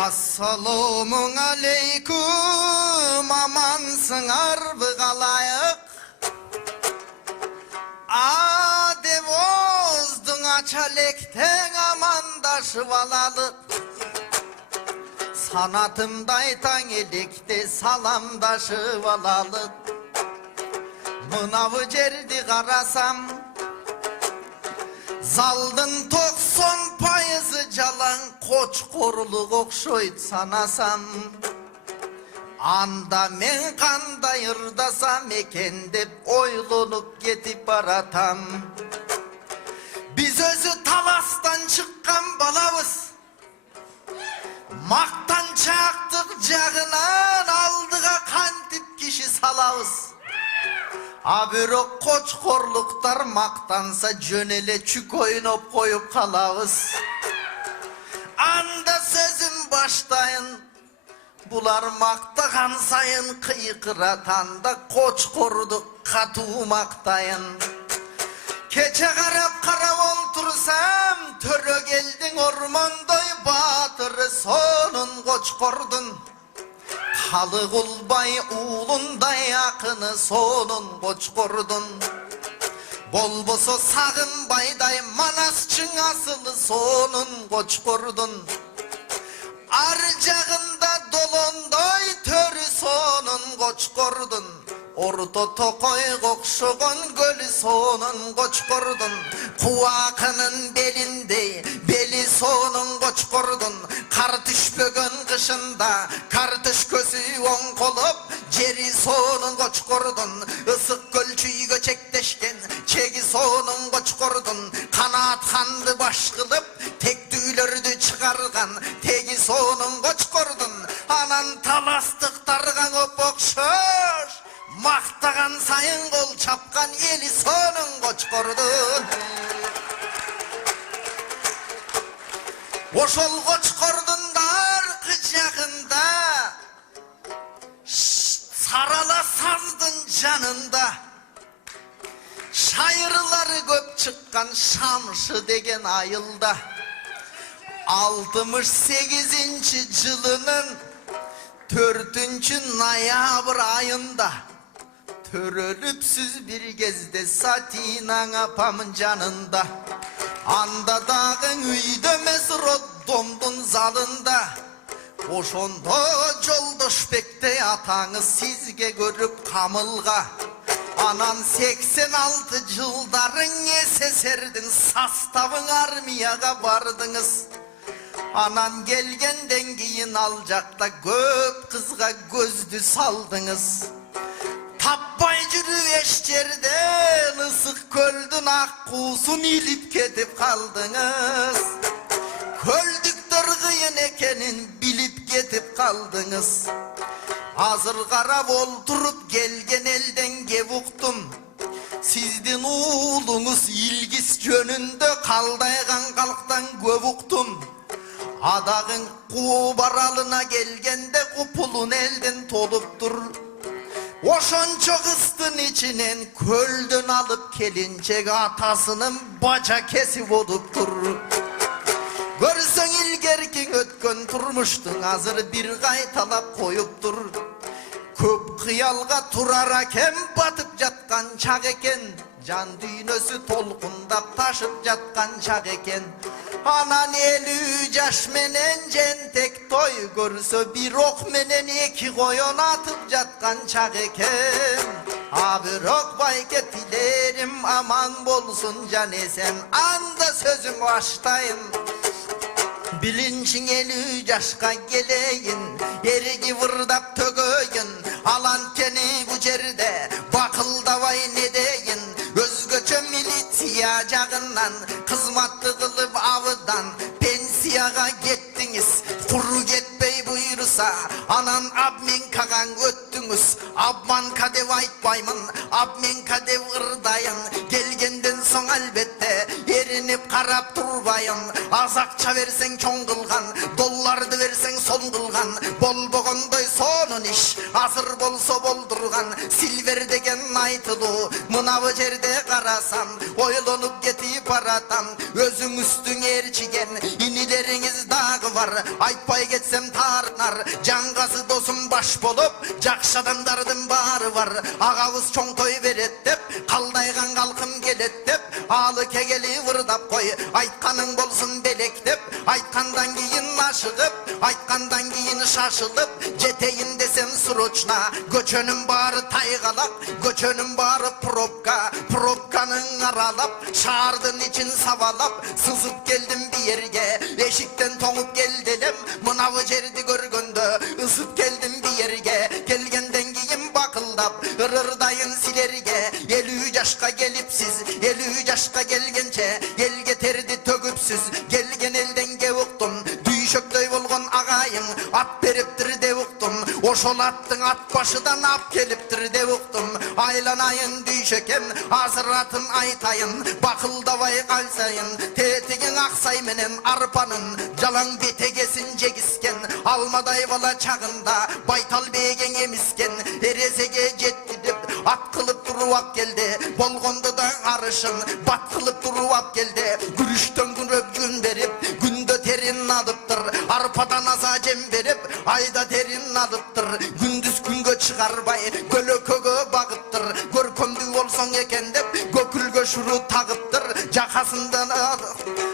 Assalamun aleykum, amansыңар бұғалайық. Адевоздың ачалектен амандашып алалық. Санатымдай таң електе саламдашып алалық. Мынавы жерді қарасам, залдың 90% жалаң қоч-қорлық оқшойд санасам. Анда мен қандай ырдасам екен деп ойланып кетіп баратам. Біз өзі таластан шыққан балабыз. Мақтаншақтық жағынан алдыға қантип киши салабыз. Бирок қоч-қорлықтар мақтанса жөнеле чүк ойнап қойып қалабыз. Анда сөзім баштайын, бұлар мақтаған сайын қиқыратанда қоч-қордық қату мақтайын. Кече қарап отырсам, Төрөгелдің ормандай батыры сонын қоч-қордың. Халық ұлбай ұлындай ақыны сонын қоч-қордың. Болбосо сағынбайдай манасчың асылы сонын қоч-қордың. Ар жағында долондай төрі сонын қоч-қордың. Орто тоқой қоқшығын көлі сонын қоч-қордың. Қуақының беліндей белі сонын қоч-қордың. Қар түшпеген қышында картыш көзі оң қолып, жері сонын қоч-қордың.Ысық көл чүйге чектешкен чегі сонын қоч-қордың. Қанат ханды баш қылып, тектүйлерді шығарған тегі сонын қоч-қордың. Анан таластықтарға оқшош, мақтаған сайын қол чапқан елі сонын қоч-қордың. Ошол қоч-қордың арқы жағында, сарала саздың жанында, шайырлары көп шыққан Шамшы деген айылда. 68 жылының 4 ноябр айында төрөлүпсүз бір кезде Сатинаң апамын жанында. Анда дагы үйдө эмес роддомдун залында. Ошондо Жолдошбекте атаңыз сизге көрүп камылга. Анан 86 жылдарын СССРдин составың армияга бардыңыз. Анан келгенден кийин ал жакта көп кызга көздү салдыңыз. Таппай жүрүп эч жерден ысык көлдүн ак куусун илип кетип калдыңыз. Көлдүктөр кыйын экенин билип кетип калдыңыз. Азыр карап олтуруп келген элден кеп уктум. Сиздин уулуңуз Илгиз жөнүндө калдайган калктан көп уктум. Адагын куу баралына келгенде купулун элден толуптур. Ошончо кыстын ичинен көлдөн алып келинчек атасынын бажа кеси болуптур. Көрсөң илгеркиң өткөн турмуштуң азыр бир кайталап коюптур. Көп кыялга турар экен батып жаткан чак экен. Жан дүйнөсү толкундап ташып жаткан чак экен. Анан 50 жаш менен жентек той көрсө бир ок менен 2 коён атып жаткан чак экен. Бирок байке тилерим аман болсун жан эсен. Анда сөзүм баштайын. Билинчиң 50 жашка келейин, эриги вырдап төгөйүн. Аланткени бу жерде бакылдабай не дейин. Өзгөчө милиция жагынан кызматты кылып абыдан пенсияга кеттиңиз. Куру кетпей буйруса анан обменкага өттүңүз. Обманка деп айтпаймын, обменка деп ырдайын. Келгенден соң албетте эринип карап турбайын. Аз акча берсең чоң кылган, долларды берсең сон кылган. Болбогондой сонун иш азыр болсо болдурган. Силвер деген айтылуу мынабы жерде карасам ойлонуп кетип баратам. Өзүңүздүн ээрчиген инилериңиз дагы var, айтпай кетсем тарынар. Жаңғасы досым баш болып, жақсы адамдардың бары бар. Ағабыз чоң той берет деп, қалдайған қалқым келет деп, алы кегели вырдап қой, айтқаның болсын белек деп. Айтқандан кейін ашығып, айтқандан кейін шашылып, жетейін десем срочно, көчөнің бары тайғалақ, көчөнің бары пробка, пробканың аралап, шардың için савалап, сызып келдім bir yerге, eşikten тоңып келделем, мынау жерді көргөндө, ысып келдім bir yerге, келгенден кейін бақылдап, ырырдайын силерге, 50 жашқа келіпсіз, 50 жашқа келгенше, елге терді төгіпсіз, келген елден кеуқтым, дүйшөктөй болған ағайын, ат беріптір де ұқтым, ошол аттың ат башыдан ап келіптір де ұқтым, айланайын дүйшөкем, азыратын айтайын, бақылдавай қалсайын, тетігін ақсай менен арпанын, жалаң бетегесін жегіскен, алмадай бала чағында, байтал беген еміскен, ерезеге жетті деп, ат қылып тұруап келді, болғонды да арышын, бат қылып тұруап келді, күріштен күріп күн беріп, күнді терін адыптыр, арпадан аза жем беріп, айда терін адыптыр, күндіз күнгі шығарбай, көлөкөгө бағыптыр, көркөмді болсоң екен деп, көкүлгө шуру тағыптыр, жақасындан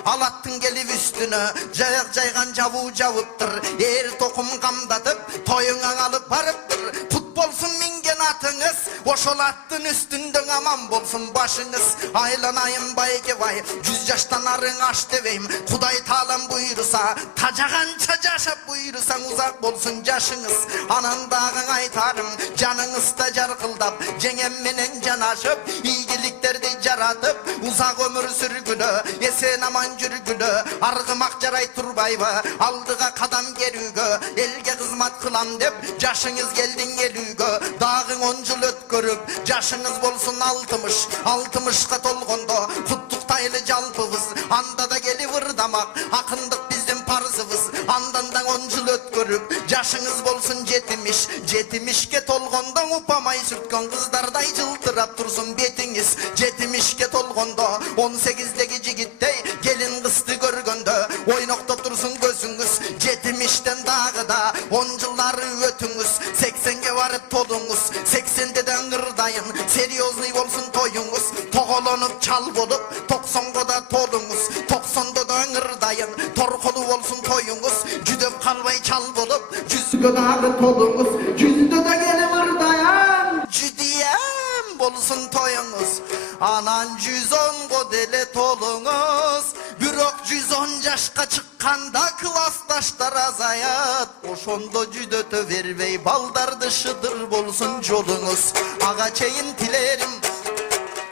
алаттың келіп үстіні, жайық жайған жабу жауыптыр, ер тоқым қамдатып, тойыңа алып барыптыр, пұт болсын минген атыңыз, ошол аттың үстүндөн аман болсын башыңыз, айланайын байке бай, 100 жаштан арың аш дебейм, Құдай таалам буйруса, тажаганча жашап буйрусаң узак болсын жашыңыз, анандагың айтарым, жаныңызда жарқылдап, жеңем менен жанашып, ийгиликтерди жаратып, узак өмүр сүргүлө, эсен аман жүргүлө, аргымак жарай турбайбы, алдыга кадам керүүгө, элге кызмат кылам деп, жашыңыз келдиң элүүгө, дагың 10 жыл өткөрүп, жашыңыз болсун 60-ка толгондо, куттуктайлы жалпыбыз, анда да келип ырдамак, акындык биздин парызыбыз, андан да 10 жыл өткөрүп, жашыңыз болсун 70-ке толгондо, упамай сүрткөн кыздардай жылтырап турсун бетиңиз, 70-ке толгондо, 18-деги жигиттей, келин кызды көргөндө, ойноктоп турсун көзүңүз, 70-тен дагы да 10 жылдары өтүңүз, 80-ге барып толуңуз, 80-ден ырдайын, серьезный болсун тоюңуз, тоголонуп чал болуп, 90-го да толуңуз, 90-да да ырдайын, торколу болсун тоюңуз, жүдөп калбай чал болуп, 100-гө дагы толуңуз, 100-дө да келип ырдайын, жүдием болсун тоюңуз, анан 110-го деле толуңуз, бирок 110 жашка чыкканда классташтар азаят, ошондо жүдөтө бербей балдарды шыдыр болсун жолуңуз, ага чейин тилерим,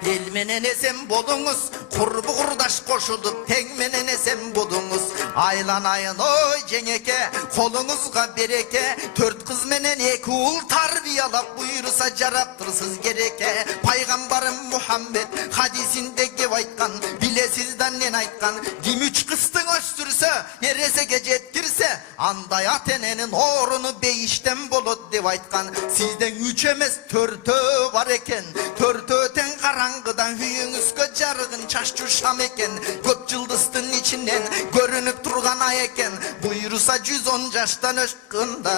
эл менен эсен болуңуз, курбу курдаш кошулуп, тең менен эсен болуңуз, айланайын ой жеңеке, колуңузга береке, 4 кыз менен 2 уул тарбиялап буйруса жараптырсыз кереке, пайгамбарым Мухаммед хадисинде кеп айткан, билесиз да нен айткан, ким 3 кыздың өстүрсө, эресеге жеткирсе, андай ата эненин орunu бейиштен болот деп айткан, сизден 3 эмес 4 бар экен, 4 тең караңгыдан үйүңүзгө жарыгын чаччу шам экен, көп жылдыздын ичинен көрүнүп турган ай экен, буйруса 110 жаштан өткөндө,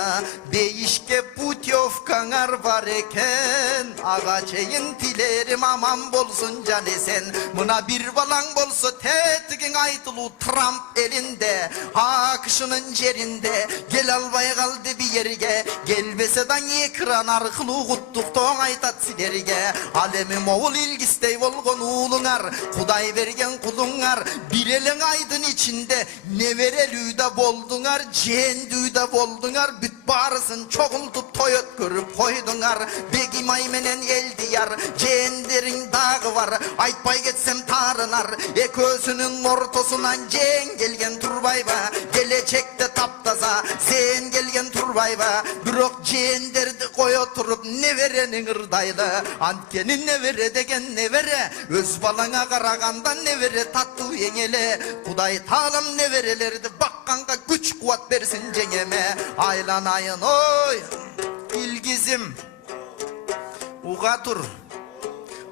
бейишке путевкаңар бар экен, ага чейин тилерим аман болсун жан эсен, мына бир балаң болсо тетигиң айтылуу Трамп элинде, АКШнын жеринде, кел албай калды bir yerге, келбесе да экран аркылуу куттуктоо айтат силерге, ал эми могул илгистей болгон уулуңар, Кудай берген кулуңар, бир элең айдын ичинде неберелүү да болдуңар, жээндүү да болдуңар, бүт баарысын чогултуп той өткөрүп койдуңар, Бегимай менен Элдияр, жээндериң дагы бар, айтпай кетсем таарынар, экөөсүнүн ортосунан жээң келген турбайбы, келечекте таптаза, сен келген турбайбы, бирок жээндерди кое туруп неберениң ырдайлы, анткени небере деген небере, өз балаңа караганда небере таттуу эң эле, Кудай таалам неберелерди бакканга күч кубат берсин жеңеме, айланайын ой, илгизим, уга тур,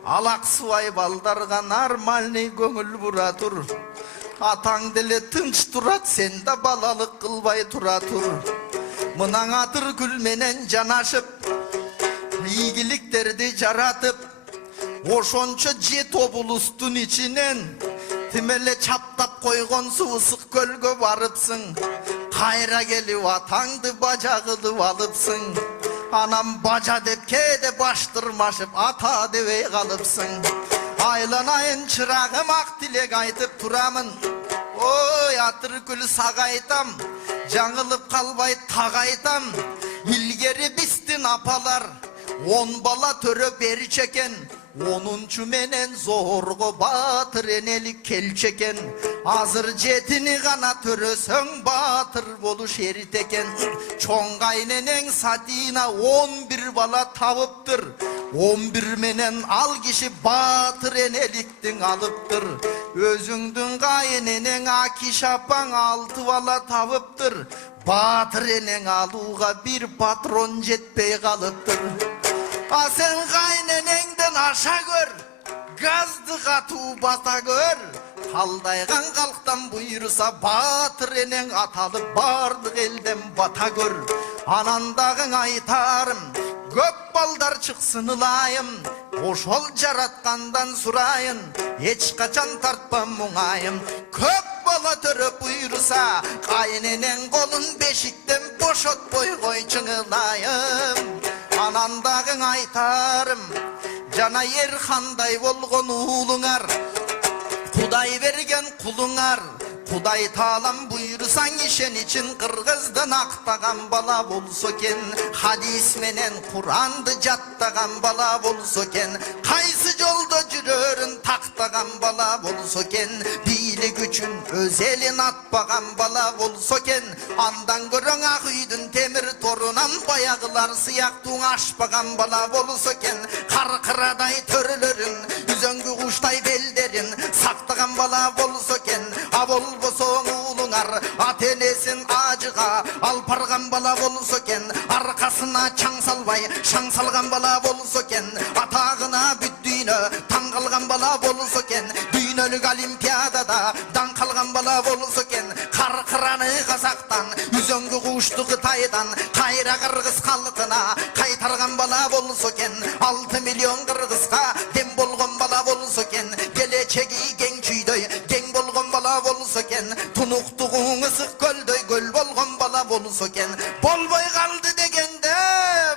алаксыбай балдарга нормальный көңүл бура тур, Атаң деле тынч турат, сен да балалык кылбай тура тур. Мынаң атыр гүл менен жанашып, ийгиликтерди жаратып, ошончо жет облустун ичинен тимеле чаптап койгон суусук көлгө барыпсың. Кайра келип атаңды бажа кылып алыпсың. Анам бажа деп кээде баштырмашып ата дебей калыпсың. Айланайын чырагым, ак тилек айтып турамын. Ой, атыр гүл сагайтам, жаңылып калбай тагайтам. Илгери биздин апалар 10 бала төрөп берчү экен. 10-чу менен зорго батыр энелик келчү экен. Азыр 7-ни гана төрөсөң батыр болуш эрит экен. Чоң кайненең Сатина 11 бала табыптыр. 11 менен ал киши батыр энеликтин алыптыр. Өзүңдүн кайненең Акиш апаң 6 бала табыптыр. Батыр энең алууга бир патрон жетпей калыптыр. А сен кайненеңден аша көр, газды катуу бата көр. Калдайган калктан буйруса батыр энең аталып бардык элден бата көр. Анандагың айтарым, көп балдар чыксын ылайым. Ошол жараткандан сурайын, эч качан тартпам муңайым. Көп бала төрөп буйруса, кайненең колун бешиктен бошотпой койчуң ылайым. Анандагың айтарым, жана ер кандай болгон уулуңар, Кудай берген кулуңар. Кудай таалам буйрусаң ишен ичин кыргыздан актаган бала болсо экен. Хадис менен Куранды жаттаган бала болсо экен. Кайсы жолдо жүрөрүн тактаган бала болсо экен. Бийлик үчүн өз элин атпаган бала болсо экен. Андан көрөң ак үйдүн темир торунан баягылар сыяктуу ашпаган бала болсо экен. Каркырадай төрөлөрүн, үзөңгү куштай белдерин сактаган бала болсо экен. Болбосоң уулуңар ата-энесин ажыга алпарган бала болсо экен. Аркасына чаң салбай шаң салган бала болсо экен. Атагына бүт дүйнө таң калган бала болсо экен. Дүйнөлүк олимпиадада даң калган бала болсо экен. Каркыраны казактан, үзөңгү кушту Кытайдан кайра кыргыз калкына кайтарган бала болсо экен. 6 миллион кыргызга дем болгон бала болсо экен. Келечеги кең чүйдөй кең болгон бала болсо экен. Тунуктугуң ысык көлдөй көл болгон бала болсо экен. Болбой калды дегенде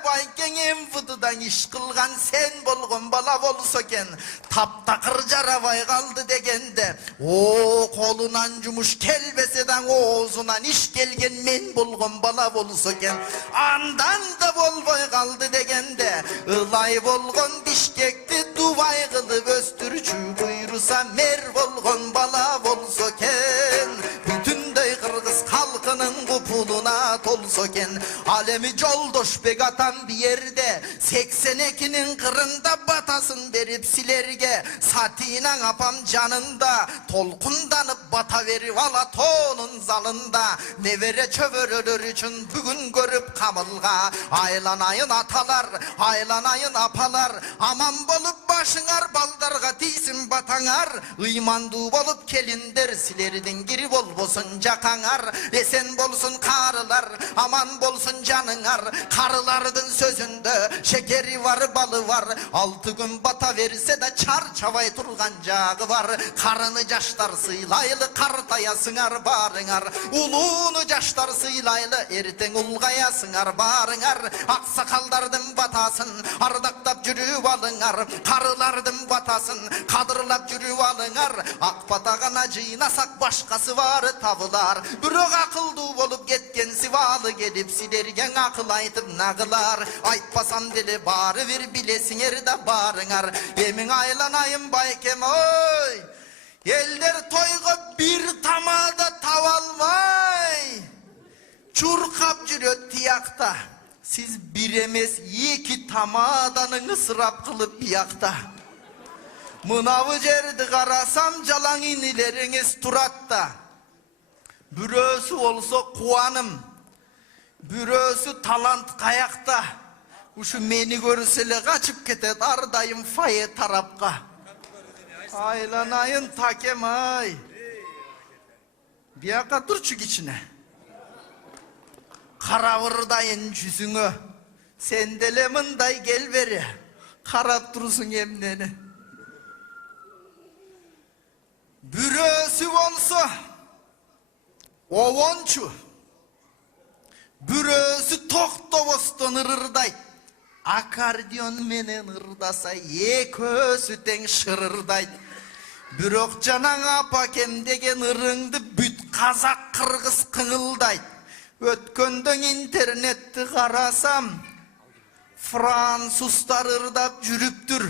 байкең МВДдан иш кылган сен болгон бала болсо экен. Таптакыр жарабай калды дегенде, о колунан жумуш келбесе да оозунан иш келген мен болгон бала болсо экен. Андан да болбой калды дегенде, ылай болгон Бишкекти Дубай кылып өстүрчү буйруса мер болгон бала болсо экен. Бүтүндөй кыргыз калкынын купулуна толсо экен. Ал эми Жолдошбек атам биерде 82-нин кырында батасын берип силерге. Сатинаң апам жанында толкунданып бата берип Алатоонун залында. Небере чөбөрөлөр үчүн бүгүн көрүп камылга. Айланайын аталар, айланайын апалар, аман болуп башыңар балдарга тийсин батаңар. Ыймандуу болуп келиндер, силердин кири болбосун жакаңар. Эсен болсун карылар, аман болсун жаныңар. Карылардын сөзүндө шекери бар, балы бар. 6 күн бата берсе да чарчабай турган жагы бар. Карыны жаштар сыйлайлы, картаясыңар барыңар. Улууну жаштар сыйлайлы, эртең улгаясыңар барыңар. Аксакалдардын батасын ардактап жүрүп алыңар. Карылардын батасын кадырлап жүрүп алыңар. Ак бата гана жыйнасак башкасы бары табылар. Бирок акылдуу болуп кеткен сыбалы келип силерге акыл айтып нагылар. Айтпасам деле баары бир билесиңер да барыңар. Эмиң айланайын байкем, ой, элдер тойго бир тамада таба албай чуркап жүрөт тиякта. Сиз бир эмес 2 тамаданы ысырап кылып биякта. Мынабы жерди карасам жалаң инилериңиз турат да. Бирөөсү болсо кубаным, бирөөсү талант каякта. Ушу мени көрсө эле качып кетет ар дайым фае тарапка. Айланайын такем ай. Bir yaka dur çık içine. Karavırdayın yüzüngö. Sendele mınday gel beri. Karap dursun emneni. Bürösü olsa ovonçu. Bürösü toktoboston ırırdayt. Akordeon menen ırdasa eközü teң şırırdayt. Bürok janan apa kemdegen ırыңды büt kazak kırgız kıngıldayt. Ötköndön internetти karasam Fransuzlar ırdap жүрüptür.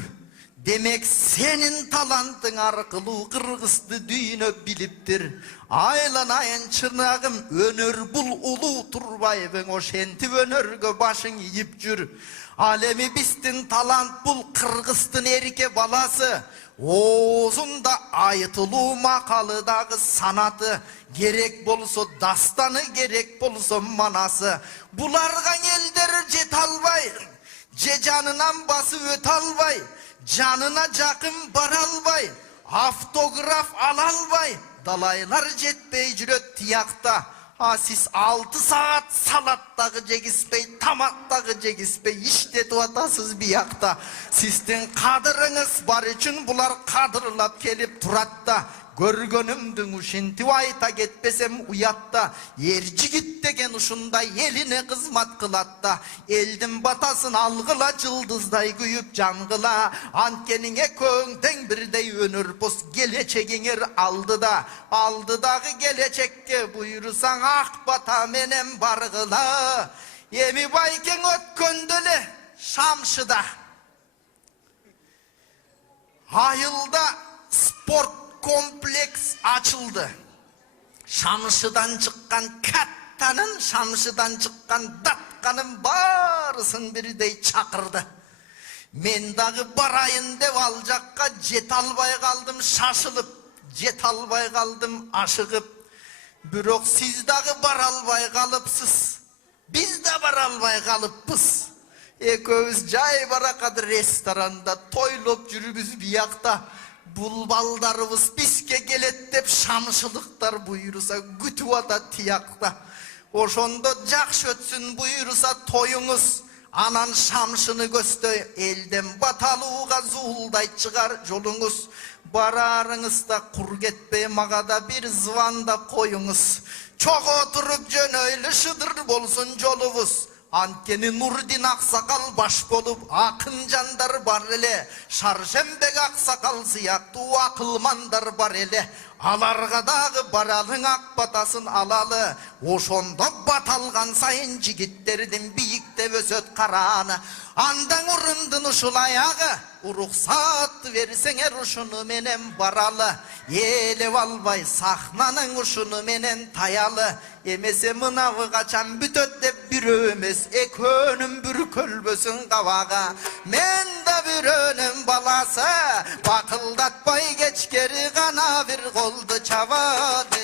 Demek senin talantın arkılı kırgızdı düğünü biliptir. Aylanayın çırnağım önür bul ulu turbayvın o şenti önörgö başın yiyip jür. Alemi bistin talant bul kırgızdın erke balası. Oğuzunda ayıtılı makalıдағы sanatı. Gerek bolsa dastanı gerek bolsa manası. Bularga elder jet albay. Je canınan bası öt albay. Canına jakın baralbay. Автограф alalbay. Dalaylar jetpey jüröt tiyakta. Ha siz 6 saat salattagı jegispey, tamattagı jegispey işletip atasız bir yakta. Sizden kadırınız bar üçün bular kadırlap kelip turatta. Görgönümdün uşintip ayta ketpesem uyatta. Erjigit degen uşunda eline kızmat kılatta. Eldin batasın algıla jıldızday kuyup jangıla. Ankenine köңteң birdey önür pos geleceğinger aldıda. Aldıdagı gelecekke buyursan ak bata menen bargıla. Emi bayken ötkөndöle Şamşıda. Ayılda sport kompleks açıldı. Şamşıdan çıkan kattanın, Şamşıdan çıkan datkanın barısın birdey çakırdı. Men dağı barayın dev alacakka jet albay kaldım şaşılıp, jet albay kaldım aşıgıp. Bürok siz dağı bar albay kalıpsız, biz de bar albay kalıppız. Ekövüz jay barakadı restoranda, toylop jürübüz bir yakta. Bulbaldarımız biske gelet dep şamşılıklar buyursa gütüvada tiyakta. Oşondo jakşı ötsün buyursa toyunuz. Anan şamşını göstö elden batalığa zuulday çıgar jolunuz. Bararыңızda kur ketpey magada bir zvanda koyunuz. Çok oturup jönöylü şıdır bolsun jolubuz. Ankeni Nurdin Aksakal baş bolup akın jandar bar ele. Şarşembek Aksakal siyaktı akılmandar bar ele. Alarga dağı baralın ak batasın alalı. Oşondo batalgan sayın jigitlerden biyikte ösöt karanı. Andan urundun uşul ayağı. Ruhsat versenger uşunu menen baralı. Elep albay sahnanın uşunu menen tayalı. Emese mınavı kaçan bütöt dep bir ömez. Ekönüm bir kölbösün kavağa. Men da bir önüm balası. Bakıldatpay geç geri gana bir koldu çavadı.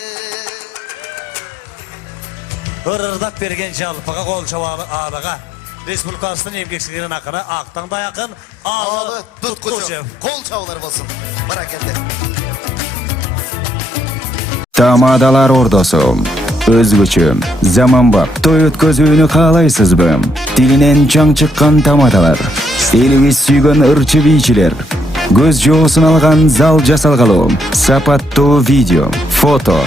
Hırırdak bergen jalpıga kol çabalı ağalığa. Respublikasının emgekçilerin akına Aktan da yakın Ağlı Tutkucu. Kol çavaları basın. Bereketli. Tamadalar ordosu. Özgüçüm, zamanbap, toy ötközүүnü kaalayсызбы? Dilinen çaң çıkkan tamadalar. Elibиз сүйгөн ырчы бийчилер. Göz жоосун алган зал жасалгалуу. Сапаттуу видео, foto.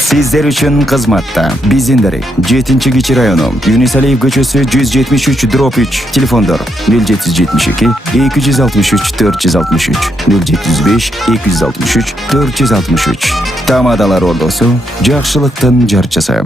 Sizler üçün kızmatta. Bizindiri. 7-Keçi rayonu. Yunisaliyev köçösü 173/3. Telefondor 0772 263 463 075 263 463. Tamadalar ordosu. Jakşılıktın jarçысы.